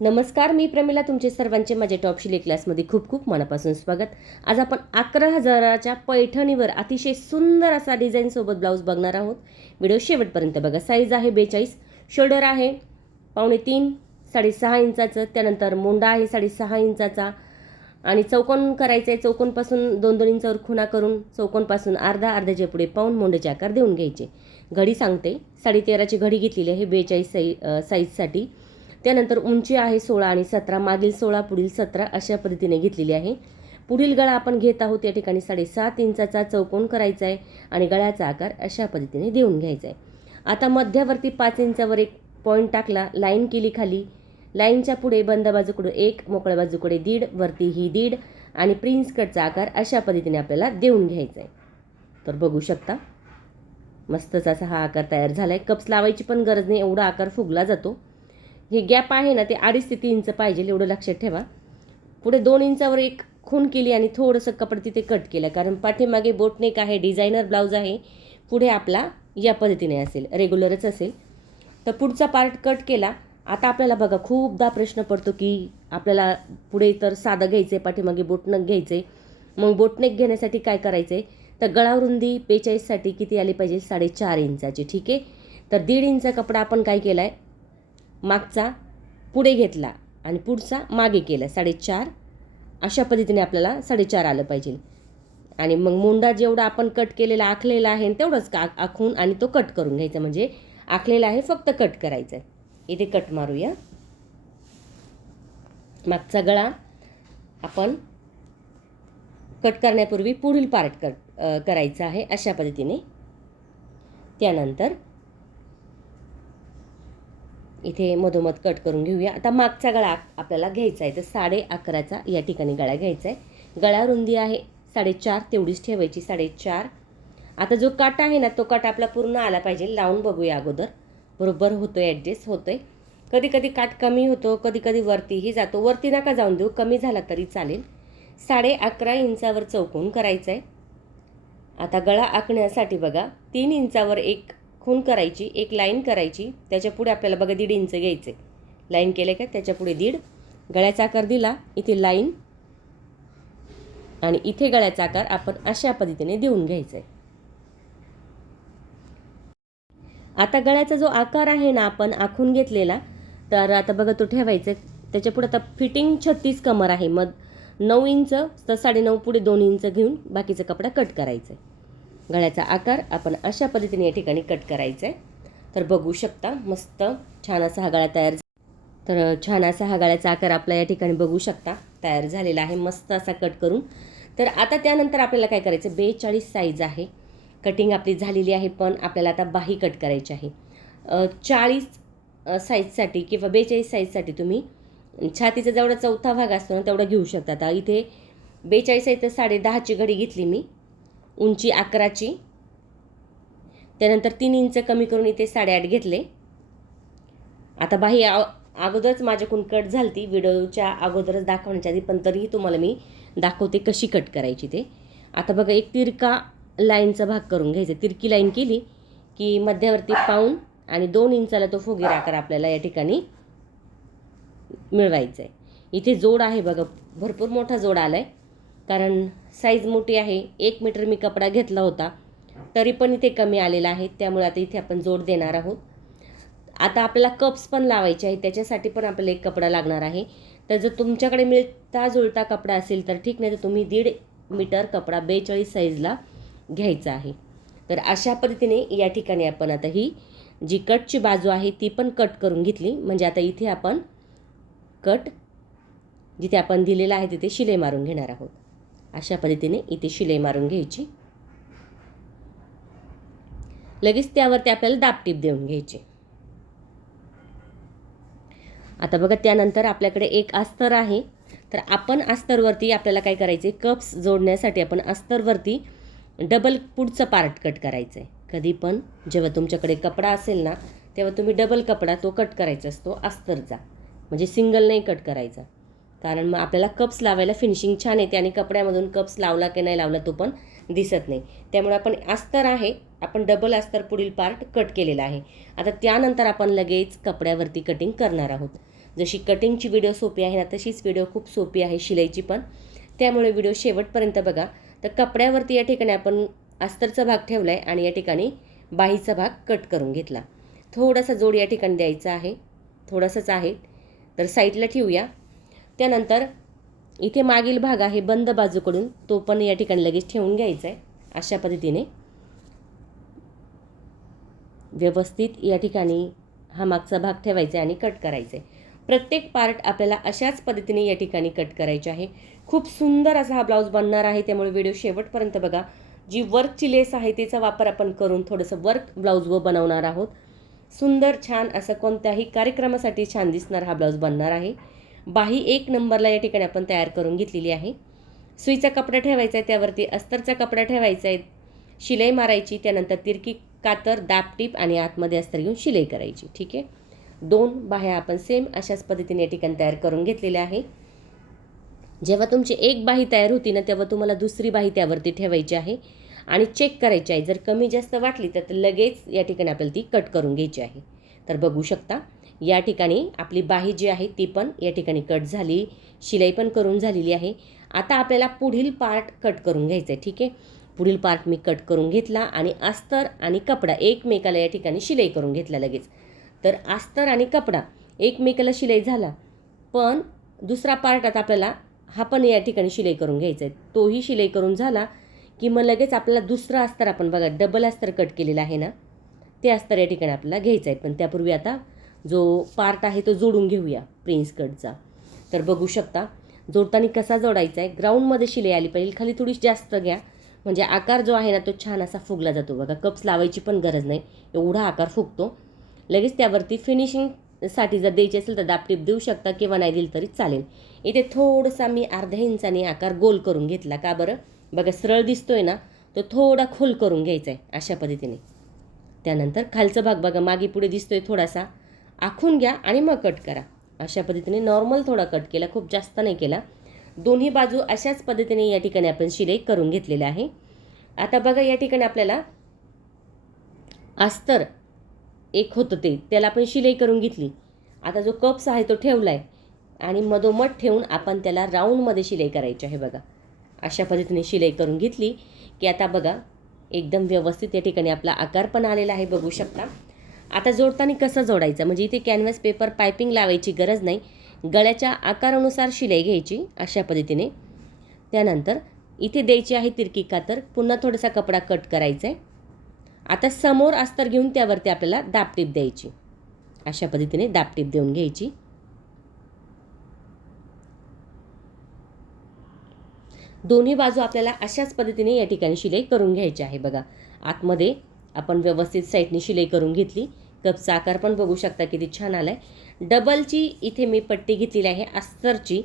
नमस्कार, मी प्रमिला. तुमचे सर्वांचे माझ्या टॉप शिलाई क्लासमध्ये खूप खूप मनापासून स्वागत. आज आपण 11,000च्या पैठणीवर अतिशय सुंदर असा डिझाईनसोबत ब्लाऊज बघणार आहोत. व्हिडिओ शेवटपर्यंत बघा. साईज आहे 42, शोल्डर आहे 2.5 3.5 इंचाचं, त्यानंतर मोंडा आहे 6.5 इंचाचा आणि चौकोन करायचं आहे. चौकोनपासून 2-2 इंचावर खुणा करून चौकोनपासून अर्ध्याच्या पुढे पाऊण मोंड्याचे आकार देऊन घ्यायचे. घडी सांगते, 13.5ची घडी घेतलेली आहे 42 साईजसाठी. त्यानंतर उंची आहे 16 आणि 17, मागील 16 पुढील 17 अशा पद्धतीने घेतलेली आहे. पुढील गळा आपण घेत आहोत या ठिकाणी 7.5 इंचाचा चौकोन करायचा आहे आणि गळ्याचा आकार अशा पद्धतीने देऊन घ्यायचा आहे. आता मध्यावरती 5 इंचावर एक पॉईंट टाकला, लाईन केली खाली. लाईनच्या पुढे बंद बाजूकडे 1, मोकळ्या बाजूकडे 1.5, वरती ही 1.5 आणि प्रिन्स कटचा आकार अशा पद्धतीने आपल्याला देऊन घ्यायचा आहे. तर बघू शकता मस्तच असा हा आकार तयार झाला आहे. कप्स लावायची पण गरज नाही, एवढा आकार फुगला जातो. हे गॅप आहे ना ते 2.5 ते 3 इंच पाहिजे, एवढं लक्षात ठेवा. पुढे 2 इंचावर एक खूण केली आणि थोडंसं कपडा तिथे कट केलं, कारण पाठीमागे बोटनेक आहे, डिझायनर ब्लाऊज आहे. पुढे आपला या पद्धतीने असेल, रेग्युलरच असेल. तर पुढचा पार्ट कट केला. आता आपल्याला बघा खूपदा प्रश्न पडतो की आपल्याला पुढे तर साधं घ्यायचं आहे, पाठीमागे बोटनेक घ्यायचं आहे. मग बोटनेक घेण्यासाठी काय करायचं आहे, तर गळारुंदी 42साठी किती आली पाहिजे, 4.5 इंचाची. ठीक आहे. तर 1.5 इंच कपडा आपण काय केला आहे, मागचा पुढे घेतला आणि पुढचा मागे केला 4.5. अशा पद्धतीने आपल्याला 4.5 आलं पाहिजे. आणि मग मोंडा जेवढा आपण कट केलेला आखलेला आहे तेवढंच आखून आणि तो कट करून घ्यायचा. म्हणजे आखलेला आहे फक्त कट करायचं आहे. इथे कट मारूया. मागचा गळा आपण कट करण्यापूर्वी पुढील पार्ट करायचा आहे अशा पद्धतीने. त्यानंतर इथे मधोमध कट करून घेऊया. आता मागचा गळा आपल्याला घ्यायचा आहे, तर 11.5चा या ठिकाणी गळा घ्यायचा आहे. गळा रुंदी आहे 4.5, तेवढीच ठेवायची 4.5. आता जो काट आहे ना तो काट आपला पूर्ण आला पाहिजे. लावून बघूया अगोदर, बरोबर होतोय, ॲडजस्ट होतोय. कधी कधी काट कमी होतो, कधी कधी वरतीही जातो. वरती नका जाऊन देऊ, कमी झाला तरी चालेल. 11.5 इंचावर चौकोन करायचा आहे. आता गळा आखण्यासाठी बघा 3 इंचावर एक खूण करायची, एक लाईन करायची. त्याच्या पुढे आपल्याला बघा 1.5 इंच घ्यायचे. लाईन केले का त्याच्या पुढे 1.5, गळ्याचा आकार दिला, इथे लाईन आणि इथे गळ्याचा आकार आपण अशा पद्धतीने देऊन घ्यायचा आहे. आता गळ्याचा जो आकार आहे ना आपण आखून घेतलेला, तर आता बघा तो ठेवायचा. त्याच्या पुढे आता फिटिंग 36 कमर आहे, मग 9 इंच तर 9.5 पुढे 2 इंच घेऊन बाकीचा कपडा कट करायचा आहे. गळ्याचा आकार आपण अशा पद्धतीने या ठिकाणी कट करायचा आहे. तर बघू शकता मस्त छान असा हा गळा तयार. तर छान असा हा गळ्याचा आकार आपला या ठिकाणी बघू शकता तयार झालेला आहे, मस्त असा कट करून. तर आता त्यानंतर आपल्याला काय करायचं, 42 साईज आहे, कटिंग आपली झालेली आहे, पण आपल्याला आता बाही कट करायची आहे. 40 साईजसाठी किंवा 42 साईजसाठी तुम्ही छातीचा जेवढा चौथा भाग असतो ना तेवढा घेऊ शकता. आता इथे 42 आहे तर 10.5ची घडी घेतली मी, उंची 11ची. त्यानंतर 3 इंच कमी करून इथे 8.5 घेतले. आता बाही अगोदरच माझ्याकडून कट झालती, व्हिडिओच्या अगोदरच दाखवण्याच्या आधी, पण तरीही तुम्हाला मी दाखवते कशी कट करायची ते. आता बघा एक तिरका लाईनचा भाग करून घ्यायचा. तिरकी लाईन केली की मध्यावरती पाऊण आणि 2 इंचाला तो फुगीर आकार आपल्याला या ठिकाणी मिळवायचा आहे. इथे जोड आहे बघा, भरपूर मोठा जोड आला आहे, कारण साईज मोठी आहे. 1 मीटर मी कपडा घेतला होता, तरी पण इथे कमी आलेला आहे, त्यामुळे आता इथे आपण जोड देणार आहोत. आता आपल्याला कप्स पण लावायचे आहे, त्याच्यासाठी पण आपल्याला एक कपडा लागणार आहे. तर जर तुमच्याकडे मिळता जुळता कपडा असेल तर ठीक, नाही तर तुम्ही 1.5 मीटर कपडा 42 साईजला घ्यायचा आहे. तर अशा पद्धतीने या ठिकाणी आपण आता ही जी कटची बाजू आहे ती पण कट करून घेतली. म्हणजे आता इथे आपण कट जिथे आपण दिलेला आहे तिथे शिलाई मारून घेणार आहोत. अशा पद्धतीने इथे शिलाई मारून घ्यायची. लगेच त्यावरती आपल्याला दाबटीप देऊन घ्यायची. आता बघा त्यानंतर आपल्याकडे एक अस्तर आहे, तर आपण अस्तरवरती आपल्याला काय करायचे, कप्स जोडण्यासाठी आपण अस्तरवरती डबल पुढचा पार्ट कट करायचा आहे. कधी पण जेव्हा तुमच्याकडे कपडा असेल ना तेव्हा तुम्ही डबल कपडा तो कट करायचा असतो अस्तरचा, म्हणजे सिंगल नाही कट करायचा. कारण मग आपल्याला कप्स लावायला फिनिशिंग छान येते आणि कपड्यामधून कप्स लावला की नाही लावला तो पण दिसत नाही. त्यामुळे आपण अस्तर आहे, आपण डबल अस्तर पुढील पार्ट कट केलेला आहे. आता त्यानंतर आपण लगेच कपड्यावरती कटिंग करणार आहोत. जशी कटिंगची व्हिडिओ सोपी आहे ना, तशीच व्हिडिओ खूप सोपी आहे शिलाईची पण. त्यामुळे व्हिडिओ शेवटपर्यंत बघा. तर कपड्यावरती या ठिकाणी आपण अस्तरचा भाग ठेवला आहे आणि या ठिकाणी बाहीचा भाग कट करून घेतला. थोडासा जोड या ठिकाणी द्यायचा आहे, थोडासाच आहे, तर साईडला ठेवूया. त्यानंतर इथे मागील भाग आहे बंद बाजूकडून, तो पण या ठिकाणी लगेच ठेवून घ्यायचा आहे. अशा पद्धतीने व्यवस्थित या ठिकाणी हा मागचा भाग ठेवायचा आहे आणि कट करायचा आहे. प्रत्येक पार्ट आपल्याला अशाच पद्धतीने या ठिकाणी कट करायचे आहे. खूप सुंदर असा हा ब्लाऊज बनणार आहे, त्यामुळे व्हिडिओ शेवटपर्यंत बघा. जी वर्कची लेस आहे त्याचा वापर आपण करून थोडंसं वर्क ब्लाऊज बनवणार आहोत. सुंदर छान असं कोणत्याही कार्यक्रमासाठी छान दिसणार हा ब्लाऊज बनणार आहे. बाही 1 नंबरला या ठिकाणी आपण तयार करून घेतलेली आहे. सुईचा कपडा ठेवायचा आहे, त्यावरती अस्तरचा कपडा ठेवायचा आहे, शिलाई मारायची. त्यानंतर तिरकी कातर, दाबटीप आणि आतमध्ये अस्तर घेऊन शिलाई करायची. ठीक आहे. 2 बाह्या आपण सेम अशाच पद्धतीने या ठिकाणी तयार करून घेतलेल्या आहे. जेव्हा तुमची एक बाही तयार होती ना, तेव्हा तुम्हाला दुसरी बाही त्यावरती ठेवायची आहे आणि चेक करायची आहे. जर कमी जास्त वाटली तर लगेच या ठिकाणी आपल्याला ती कट करून घ्यायची आहे. तर बघू शकता या ठिकाणी आपली बाही जी आहे ती पण या ठिकाणी कट झाली, शिलाई पण करून झालेली आहे. आता आपल्याला पुढील पार्ट कट करून घ्यायचा आहे. ठीक आहे. पुढील पार्ट मी कट करून घेतला आणि अस्तर आणि कपडा एकमेकाला या ठिकाणी शिलाई करून घेतला लगेच. तर अस्तर आणि कपडा एकमेकाला शिलाई झाला, पण दुसरा पार्ट आता आपल्याला हा पण या ठिकाणी शिलाई करून घ्यायचा आहे. तोही शिलाई करून झाला की मग लगेच आपल्याला दुसरा अस्तर आपण बघा डबल अस्तर कट केलेला आहे ना, ते अस्तर या ठिकाणी आपल्याला घ्यायचं आहे. पण त्यापूर्वी आता जो पार्ट आहे तो जोडून घेऊया प्रिन्स कटचा. तर बघू शकता जोडताना कसा जोडायचा आहे. ग्राउंडमध्ये शिलाई आली पाहिजे, खाली थोडी जास्त घ्या, म्हणजे आकार जो आहे ना तो छान असा फुगला जातो बघा. कप्स लावायची पण गरज नाही, एवढा आकार फुगतो लगेच. त्यावरती फिनिशिंगसाठी जर द्यायची असेल तर दाबटीप देऊ शकता किंवा नाही दिली तरी चालेल. इथे थोडासा मी अर्ध्या इंचाने आकार गोल करून घेतला. का बरं? बघा सरळ दिसतोय ना, तो थोडा खोल करून घ्यायचा आहे अशा पद्धतीने. त्यानंतर खालचा भाग बघा मागे पुढे दिसतोय, थोडासा आखून घ्या आणि मग कट करा. अशा पद्धतीने नॉर्मल थोडा कट केला, खूप जास्त नाही केला. दोन्ही बाजू अशाच पद्धतीने या ठिकाणी आपण शिलाई करून घेतलेलं आहे. आता बघा या ठिकाणी आपल्याला अस्तर एक होतं त्याला आपण शिलाई करून घेतली. आता जो कप्स आहे तो ठेवला आहे आणि मधोमध ठेवून आपण त्याला राऊंडमध्ये शिलाई करायची आहे बघा. अशा पद्धतीने शिलाई करून घेतली की आता बघा एकदम व्यवस्थित या ठिकाणी आपला आकार पण आलेला आहे, बघू शकता. आता जोडताना कसं जोडायचं, म्हणजे इथे कॅनव्हास पेपर पायपिंग लावायची गरज नाही, गळ्याच्या आकारानुसार शिलाई घ्यायची अशा पद्धतीने. त्यानंतर इथे द्यायची आहे तिरकी कातर, पुन्हा थोडासा कपडा कट करायचा आहे. आता समोर अस्तर घेऊन त्यावरती आपल्याला दाबटीप द्यायची. अशा पद्धतीने दाबटीप देऊन घ्यायची. दोन्ही बाजू आपल्याला अशाच पद्धतीने या ठिकाणी शिलाई करून घ्यायची आहे बघा. आतमध्ये आपण व्यवस्थित साईडने शिलाई करून घेतली. कपचा आकार पण बघू शकता किती छान आला आहे. डबलची इथे मी पट्टी घेतलेली आहे अस्तरची,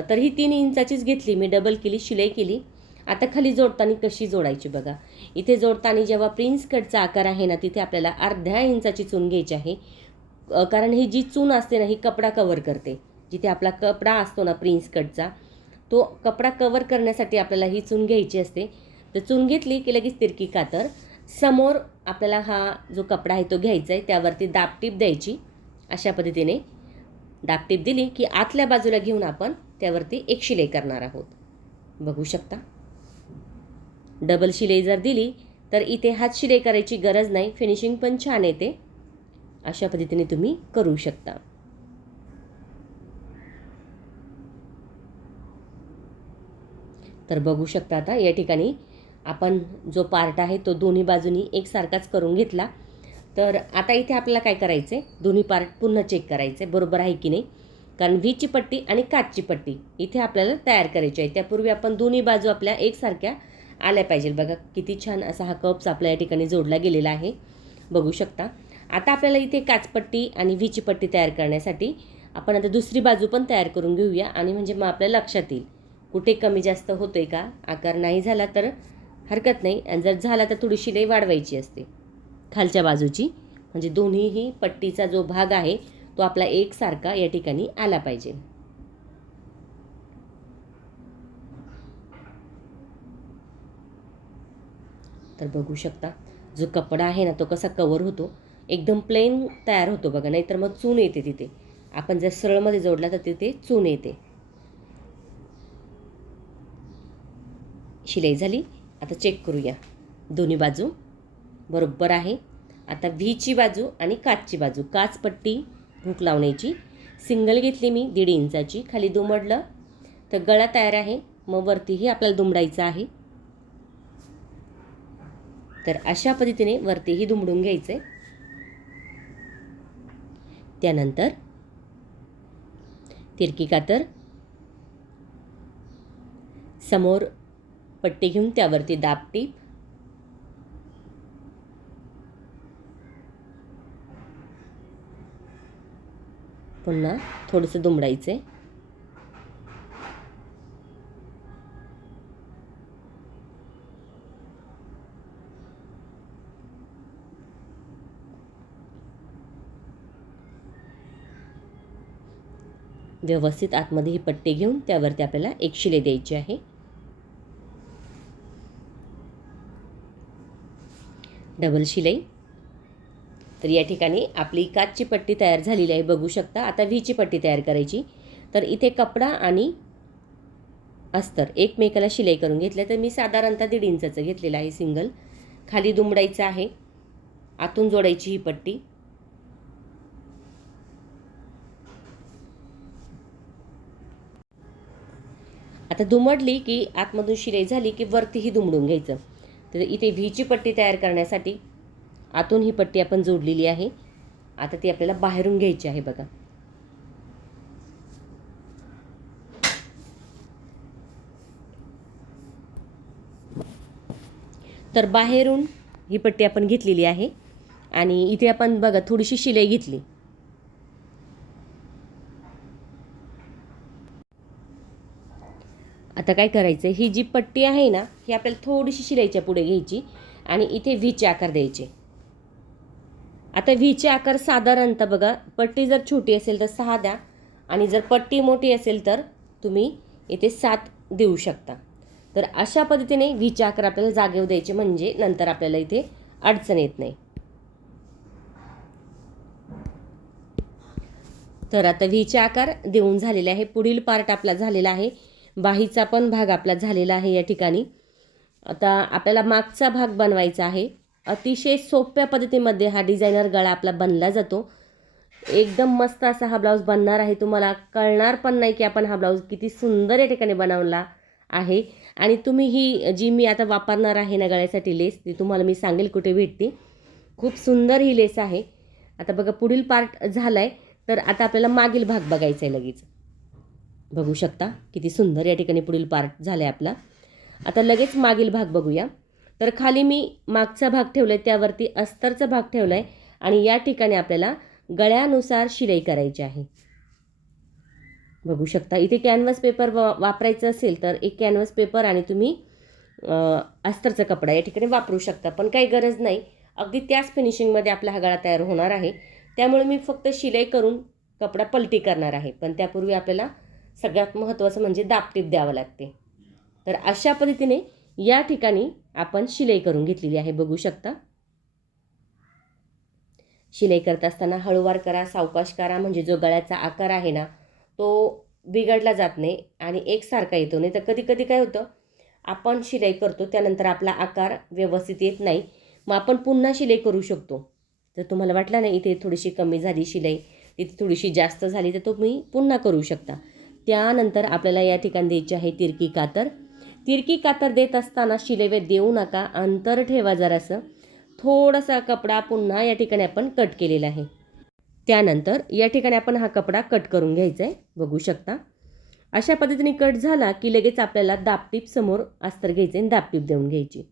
तर ही 3 इंचाचीच घेतली मी, डबल केली, शिलाई केली. आता खाली जोडताना कशी जोडायची बघा. इथे जोडताना जेव्हा प्रिन्स कटचा आकार आहे ना, तिथे आपल्याला अर्ध्या इंचाची चून घ्यायची आहे. कारण ही जी चून असते ना ही कपडा कवर करते. जिथे आपला कपडा असतो ना प्रिन्स कटचा, तो कपडा कवर करण्यासाठी आपल्याला ही चून घ्यायची असते. तर चून घेतली की लगेच तिरकी कातर समोर आपल्याला हा जो कपडा आहे तो घ्यायचा आहे, त्यावरती दाबटीप द्यायची. अशा पद्धतीने दाबटीप दिली की आतल्या बाजूला घेऊन आपण त्यावरती एक शिलाई करणार आहोत, बघू शकता. डबल शिलाई जर दिली तर इथे हात शिलाई करायची गरज नाही, फिनिशिंग पण छान येते. अशा पद्धतीने तुम्ही करू शकता. तर बघू शकता आता या ठिकाणी आपण जो पार्ट आहे तो दोन्ही बाजूनी एकसारखाच करून घेतला. तर आता इथे आपल्याला काय करायचं आहे, दोन्ही पार्ट पुन्हा चेक करायचे बरोबर आहे की नाही. कारण व्हीची पट्टी आणि काचची पट्टी इथे आपल्याला तयार करायची आहे. त्यापूर्वी आपण दोन्ही बाजू आपल्या एकसारख्या आल्या पाहिजे. बघा किती छान असा हा कप्स आपल्या या ठिकाणी जोडला गेलेला आहे, बघू शकता. आता आपल्याला इथे काचपट्टी आणि व्हीची पट्टी तयार करण्यासाठी आपण आता दुसरी बाजू पण तयार करून घेऊया, आणि म्हणजे मग आपल्या लक्षात येईल कुठे कमी जास्त होतोय का. आकार नाही झाला तर हरकत नाही, आणि जर झाला तर थोडी शिलाई वाढवायची असते खालच्या बाजूची, म्हणजे दोन्हीही पट्टीचा जो भाग आहे तो आपला एकसारखा या ठिकाणी आला पाहिजे. तर बघू शकता जो कपडा आहे ना तो कसा कवर होतो, एकदम प्लेन तयार होतो बघा, नाहीतर मग चून येते तिथे. आपण जर सरळमध्ये जोडला तर तिथे चून येते. शिलाई झाली. आता चेक करूया, दोन्ही बाजू बरोबर आहे. आता व्हीची बाजू आणि काचची बाजू, काच पट्टी हुक लावण्याची सिंगल घेतली मी 1.5 इंचाची. खाली दुमडलं तर गळा तयार आहे. मग वरतीही आपल्याला दुमडायचं आहे. तर अशा पद्धतीने वरतीही दुमडून घ्यायचं आहे. त्यानंतर तिरकी कातर, समोर पट्टी घेऊन त्यावरती दाब टीप, पुन्हा थोडंसं दुमडायचं आहे. व्यवस्थित आतमध्ये ही पट्टी घेऊन त्यावरती आपल्याला एक शिलाई द्यायची आहे. डबल शिलाई. तर या ठिकाणी आपली काचची पट्टी तयार झालेली आहे, बघू शकता. आता व्हीची पट्टी तयार करायची. तर इथे कपडा आणि अस्तर एकमेकाला शिलाई करून घेतलं. तर मी साधारणतः 1.5 इंचाचं घेतलेलं आहे सिंगल. खाली दुमडायचं आहे, आतून जोडायची ही पट्टी. आता दुमडली की आतमधून शिलाई झाली की वरतीही दुमडून घ्यायचं. तर इथे व्हीची पट्टी तयार करण्यासाठी आतून ही पट्टी आपण जोडलेली आहे. आता ती आपल्याला बाहेरून घ्यायची आहे बघा. तर बाहेरून ही पट्टी आपण घेतलेली आहे आणि इथे आपण बघा थोडीशी शिलाई घेतली. आता काय करायचं, ही जी पट्टी आहे ना, ही आपल्याला थोडीशी शिलाईच्या पुढे घ्यायची आणि इथे व्हीचे आकार द्यायचे. आता व्हीचे आकार साधारणतः बघा, पट्टी जर छोटी असेल तर 6 द्या आणि जर पट्टी मोठी असेल तर तुम्ही इथे 7 देऊ शकता. तर अशा पद्धतीने व्हीचे आकार आपल्याला जागेवर द्यायचे, म्हणजे नंतर आपल्याला इथे अडचण येत नाही. तर आता व्हीचे आकार देऊन झालेले आहे. पुढील पार्ट आपला झालेला आहे. बाहीचा पण भाग आपला झालेला आहे या ठिकाणी. आता आपल्याला मागचा भाग बनवायचा आहे. अतिशय सोप्या पद्धतीमध्ये हा डिझायनर गळा आपला बनला जातो. एकदम मस्त असा हा ब्लाऊज बनणार आहे. तुम्हाला कळणार पण नाही की आपण हा ब्लाऊज किती सुंदर या ठिकाणी बनवला आहे. आणि तुम्ही ही जी मी आता वापरणार आहे ना गळ्यासाठी लेस, ती तुम्हाला मी सांगेल कुठे भेटते. खूप सुंदर ही लेस आहे. आता बघा पुढील पार्ट झाला आहे. तर आता आपल्याला मागील भाग बघायचा आहे लगेच. बघू शकता किती सुंदर या ठिकाणी पुढील पार्ट झाला आहे आपला. आता लगेच मागील भाग बघूया. तर खाली मी मागचा भाग ठेवला आहे, त्यावरती अस्तरचा भाग ठेवला आहे आणि या ठिकाणी आपल्याला गळ्यानुसार शिलाई करायची आहे. बघू शकता इथे कॅनव्हास पेपर वापरायचं असेल तर एक कॅनव्हास पेपर आणि तुम्ही अस्तरचा कपडा या ठिकाणी वापरू शकता, पण काही गरज नाही. अगदी त्याच फिनिशिंगमध्ये आपला हा गळा तयार होणार आहे. त्यामुळे मी फक्त शिलाई करून कपडा पलटी करणार आहे, पण त्यापूर्वी आपल्याला सगळ्यात महत्त्वाचं म्हणजे दाबटीप द्यावं लागते. तर अशा पद्धतीने या ठिकाणी आपण शिलाई करून घेतलेली आहे, बघू शकता. शिलाई करत असताना हळूवार करा, सावकाश करा, म्हणजे जो गळ्याचा आकार आहे ना तो बिघडला जात नाही आणि एकसारखा येतो. नाही तर कधी कधी काय होतं, आपण शिलाई करतो त्यानंतर आपला आकार व्यवस्थित येत नाही, मग आपण पुन्हा शिलाई करू शकतो. जर तुम्हाला वाटलं नाही इथे थोडीशी कमी झाली शिलाई, इथे थोडीशी जास्त झाली, तर तुम्ही पुन्हा करू शकता. त्यानंतर आपल्याला या ठिकाणी द्यायची आहे तिरकी कातर. तिरकी कातर देत असताना शिलाई देऊ नका, अंतर ठेवा जरासं. थोडासा कपडा पुन्हा या ठिकाणी आपण कट केलेला आहे. त्यानंतर या ठिकाणी आपण हा कपडा कट करून घ्यायचा आहे, बघू शकता. अशा पद्धतीने कट झाला की लगेच आपल्याला दाबटीप समोर अस्तर घ्यायचे आणि दाबटीप देऊन घ्यायची.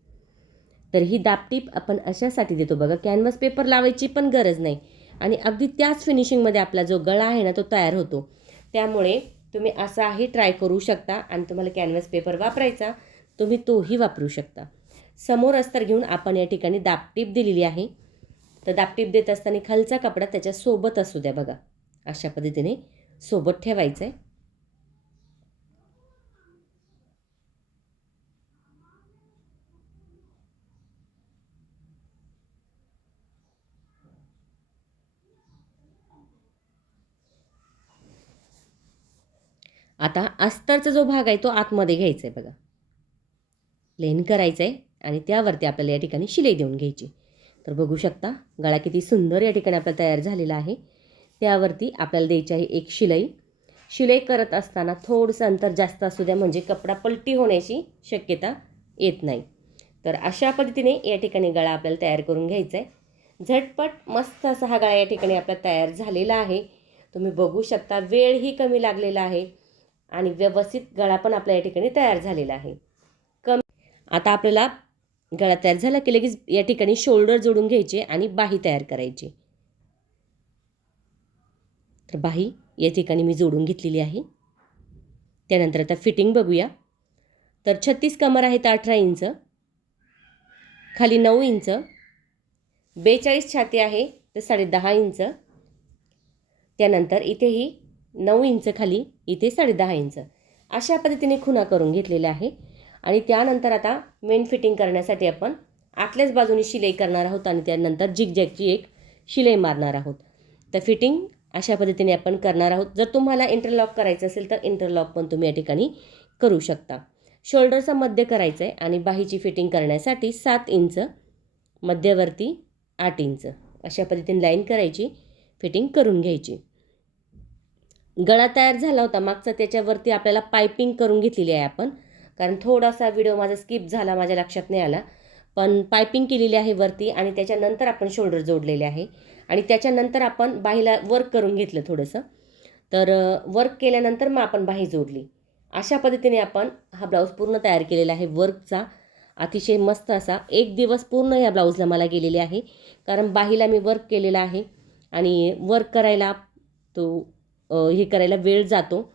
तर ही दाबटीप आपण अशासाठी देतो बघा, कॅनव्हास पेपर लावायची पण गरज नाही आणि अगदी त्याच फिनिशिंगमध्ये आपला जो गळा आहे ना तो तयार होतो. त्यामुळे तुम्ही असाही ट्राय करू शकता आणि तुम्हाला कॅनव्हास पेपर वापरायचा तुम्ही तोही वापरू शकता. समोर अस्तर घेऊन आपण या ठिकाणी दाबटीप दिलेली आहे. तर दाबटीप देत असताना खालचा कपडा त्याच्यासोबत असू द्या बघा, अशा पद्धतीने सोबत ठेवायचं आहे. आता अस्तरचा जो भाग आहे तो आतमध्ये घ्यायचा आहे बघा, प्लेन करायचं आहे आणि त्यावरती आपल्याला या ठिकाणी शिलाई देऊन घ्यायची. तर बघू शकता गळा किती सुंदर या ठिकाणी आपला तयार झालेला आहे. त्यावरती आपल्याला द्यायची आहे एक शिलाई. शिलाई करत असताना थोडंसं अंतर जास्त असू द्या, म्हणजे कपडा पलटी होण्याची शक्यता येत नाही. तर अशा पद्धतीने या ठिकाणी गळा आपल्याला तयार करून घ्यायचा आहे. झटपट मस्त असा हा गळा या ठिकाणी आपला तयार झालेला आहे. तुम्ही बघू शकता वेळही कमी लागलेला आहे आणि व्यवस्थित गळा पण आपल्या या ठिकाणी तयार झालेला आहे. आता आपल्याला गळा तयार झाला की लगेच या ठिकाणी शोल्डर जोडून घ्यायचे आणि बाही तयार करायची. तर बाही या ठिकाणी मी जोडून घेतलेली आहे. त्यानंतर आता फिटिंग बघूया. तर 36 कमर आहे तर 18 इंच, खाली 9 इंच, 42 छाती आहे तर 10.5 इंच, त्यानंतर इथेही 9 इंच खाली, इथे 10.5 इंच अशा पद्धतीने खुणा करून घेतलेल्या आहे. आणि त्यानंतर आता मेन फिटिंग करण्यासाठी आपण आतल्याच बाजूने शिलाई करणार आहोत आणि त्यानंतर जिगजॅगची एक शिलाई मारणार आहोत. तर फिटिंग अशा पद्धतीने आपण करणार आहोत. जर तुम्हाला इंटरलॉक करायचं असेल तर इंटरलॉक पण तुम्ही या ठिकाणी करू शकता. शोल्डरचा मध्य करायचं आहे आणि बाहीची फिटिंग करण्यासाठी 7 इंच, मध्यवर्ती 8 इंच अशा पद्धतीने लाईन करायची, फिटिंग करून घ्यायची. गळा तयार झाला होता मागचा, त्याच्यावरती आपल्याला पायपिंग करून घेतलेली आहे आपण, कारण थोडासा व्हिडिओ माझा स्किप झाला, माझ्या लक्षात नाही आला. पण पायपिंग केलेली आहे वरती आणि त्याच्यानंतर आपण शोल्डर जोडलेले आहे आणि त्याच्यानंतर आपण बाहीला वर्क करून घेतलं थोडंसं. तर वर्क केल्यानंतर मग आपण बाही जोडली. अशा पद्धतीने आपण हा ब्लाऊज पूर्ण तयार केलेला आहे. वर्कचा अतिशय मस्त असा 1 दिवस पूर्ण या ब्लाऊजला मला गेलेले आहे, कारण बाहीला मी वर्क केलेला आहे आणि वर्क करायला हे करायला वेळ जातो.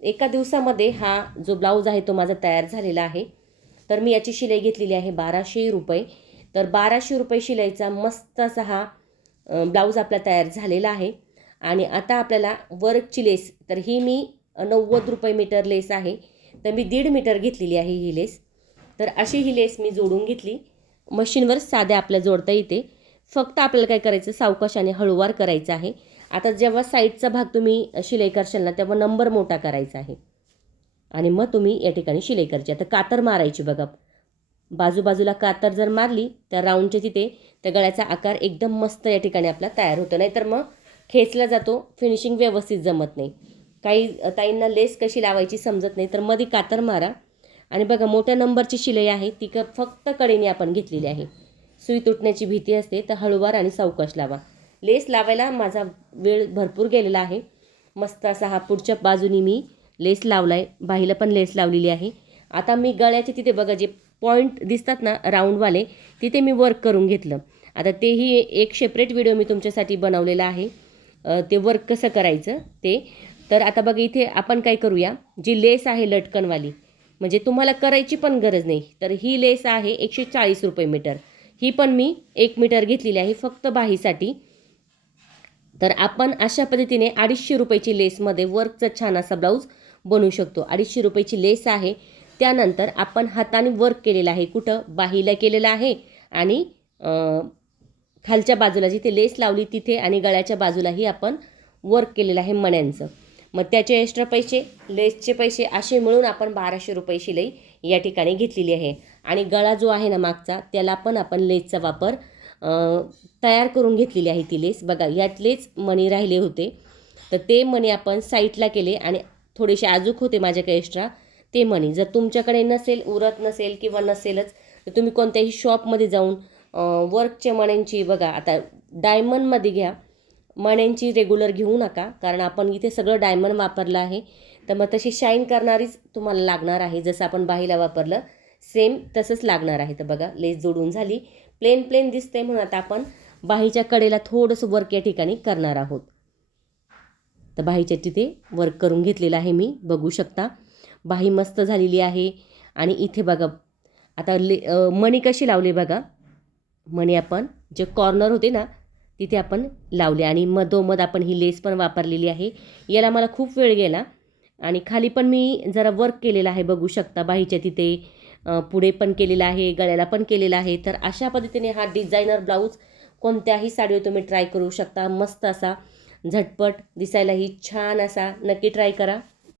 एका दिवसामध्ये हा जो ब्लाऊज आहे तो माझा तयार झालेला आहे. तर मी याची शिलाई घेतलेली आहे 1200 रुपये. तर 1200 रुपये शिलाईचा मस्त असा हा ब्लाऊज आपला तयार झालेला आहे. आणि आता आपल्याला वर्कची लेस, तर ही मी 90 रुपये मीटर लेस आहे, तर मी 1.5 मीटर घेतलेली आहे ही लेस. तर अशी ही लेस मी जोडून घेतली. मशीनवर साध्या आपल्या जोडता येते, फक्त आपल्याला काय करायचं, सावकाशाने हळूवार करायचं आहे. आता जेव्हा साईडचा भाग तुम्ही शिलाई करशाल ना, तेव्हा नंबर मोठा करायचा आहे आणि मग तुम्ही या ठिकाणी शिलाई करायची. आता कातर मारायची बघा, बाजूबाजूला कातर जर मारली तर राऊंडच्या तिथे त्या गळ्याचा आकार एकदम मस्त या ठिकाणी आपला तयार होतो. नाही तर मग खेचला जातो, फिनिशिंग व्यवस्थित जमत नाही. काही ताईंना लेस कशी लावायची समजत नाही, तर मध्ये कातर मारा. आणि बघा मोठ्या नंबरची शिलाई आहे ती फक्त कडेने आपण घेतलेली आहे. सुई तुटण्याची भीती असते, तर हळूवार आणि सावकाश लावा. लेस लावायला माझा वेळ भरपूर गेलेला आहे. मस्त असा हा पुढच्या बाजूनी मी लेस लावला आहे, बाहीला पण लेस लावलेली आहे. आता मी गळ्याचे तिथे बघा जे पॉईंट दिसतात ना राऊंडवाले, तिथे मी वर्क करून घेतलं. आता तेही एक सेपरेट व्हिडिओ मी तुमच्यासाठी बनवलेला आहे, ते वर्क कसं करायचं ते. तर आता बघा इथे आपण काय करूया, जी लेस आहे लटकनवाली, म्हणजे तुम्हाला करायची पण गरज नाही, तर ही लेस आहे 140 रुपये मीटर. ही पण मी 1 मीटर घेतलेली आहे फक्त बाहीसाठी. तर आपण अशा पद्धतीने 250 रुपयाची लेसमध्ये वर्कचा छान असा ब्लाऊज बनवू शकतो. 250 रुपयाची लेस आहे. त्यानंतर आपण हाताने वर्क केलेलं आहे, कुठं बाहीला केलेलं आहे आणि खालच्या बाजूला जिथे लेस लावली तिथे आणि गळ्याच्या बाजूलाही आपण वर्क केलेलं आहे मण्यांचं. मग त्याचे एक्स्ट्रा पैसे, लेसचे पैसे असे मिळून आपण 1200 रुपये शिलाई या ठिकाणी घेतलेली आहे. आणि गळा जो आहे ना मागचा, त्याला पण आपण लेसचा वापर तयार करून घेतलेली आहे ती लेस. बघा यातलेच मणी राहिले होते, तर ते मणी आपण साईडला केले आणि थोडेसे आजूक होते माझ्याकडे एक्स्ट्रा ते मणी. जर तुमच्याकडे नसेल, उरत नसेल किंवा नसेलच, तर तुम्ही कोणत्याही शॉपमध्ये जाऊन वर्कच्या मण्यांची, बघा आता डायमंडमध्ये घ्या, मण्यांची रेग्युलर घेऊ नका, कारण आपण इथे सगळं डायमंड वापरलं आहे. तर मग तशी शाईन करणारीच तुम्हाला लागणार आहे, जसं आपण बाहीला वापरलं सेम तसंच लागणार आहे. तर बघा लेस जोडून झाली, प्लेन दिसते, म्हणून आता आपण बाहीच्या कडेला थोडंसं वर्क या ठिकाणी करणार आहोत. तर बाहीच्या तिथे वर्क करून घेतलेलं आहे मी, बघू शकता बाही मस्त झालेली आहे. आणि इथे बघा आता मणी कशी लावली बघा, मणी आपण जे कॉर्नर होते ना तिथे आपण लावले आणि मधोमध आपण ही लेस पण वापरलेली आहे. याला मला खूप वेळ गेला आणि खाली पण मी जरा वर्क केलेलं आहे, बघू शकता बाहीच्या तिथे, पुढे पण केलेला आहे, गळ्याला पण केलेला आहे. तर अशा पद्धतीने हा डिझायनर ब्लाऊज कोणत्याही साडीवर तुम्ही ट्राय करू शकता. मस्त असा झटपट दिसायलाही छान असा, नक्की ट्राय करा.